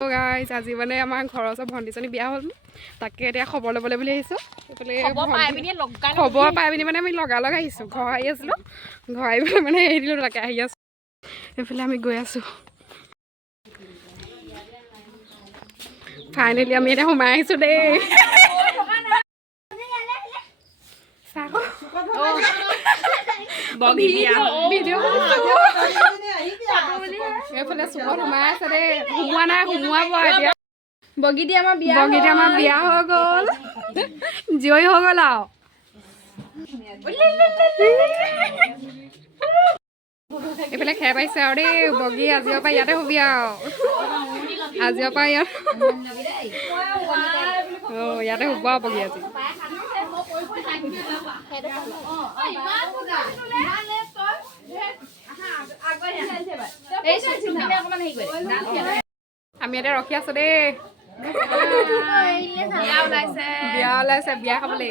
guys আজি মানে আমাৰ ঘৰৰ ওচৰ ভণ্টিজনী বিয়া হ'ল তাকে এতিয়া খবৰ ল'বলৈ বুলি আহিছোঁ খবৰ পাই পিনি মানে আমি লগালগ আহিছোঁ ঘৰ আহি আছিলোঁ ঘৰ আহি পেলাই মানে এৰি দিলোঁ তাকে আহি আছোঁ এইফালে আমি গৈ আছোঁ ফাইনেলি আমি এতিয়া সোমাই আহিছোঁ দেই এইফালে চুকত সোমাই আছে দেই সোমোৱা নাই সোমোৱাব এতিয়া বগীটি আমাৰ বিয়া হৈ গ'ল জীয়ৰী হৈ গ'ল আৰু এইফালে খেৰ পাইছে আৰু দেই বগী আজিৰ পৰা ইয়াতে শুবি আৰু আজিৰ পৰা ইয়াত ইয়াতে শুব আৰু বগী আজি আমি এতিয়া ৰখি আছো দেই বিয়া ওলাইছে বিয়া খাবলৈ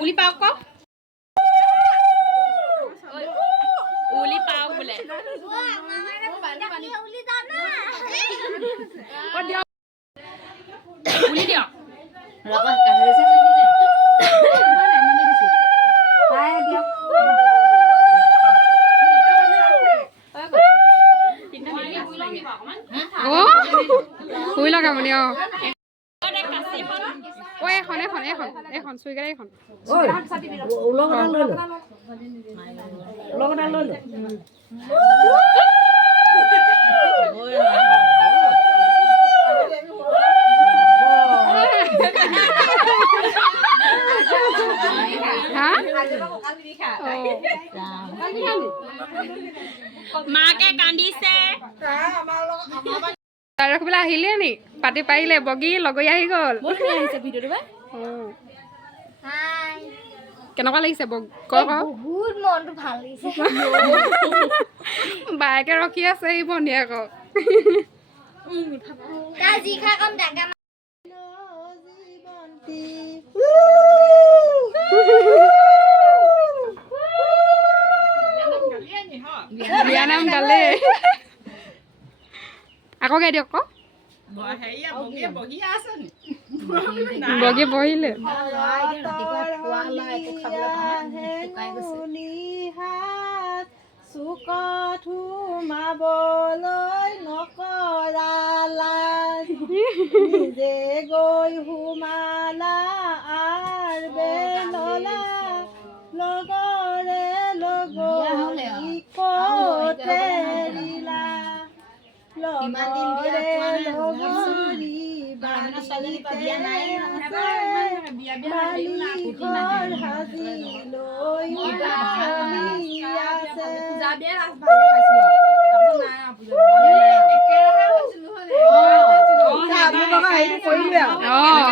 উলি পাওক উলি পাওক বোলে উলি দিয়ক শুই লওক আপুনি এখন চুইকেৰে এখন মাকে কান্দিছে তাৰ ৰখিবলৈ আহিলে নি পাতি পাৰিলে বগী লগৰী আহি গ'ল কেনেকুৱা লাগিছে বহুত মনটো ভাল লাগিছে বায়েকে ৰখি আছে এই ভনীয়েকক বিয়া নাম গালে আকৌ গাই দিয়ক বগী বহিলে চুকত সোমাবলৈ নকৰা নিজে গৈ সোমালা আৰ বেললা লগৰে লগৰী কতেৰিলা লগৰে লগৰী বালিঘৰ সাজি লৈ আছে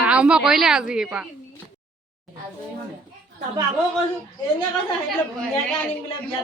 আৰম্ভ কৰিলে আজিৰ পৰা আকৌ কৈছো এনে কৈছে ধুনীয়াকে আনিম বোলে বিয়া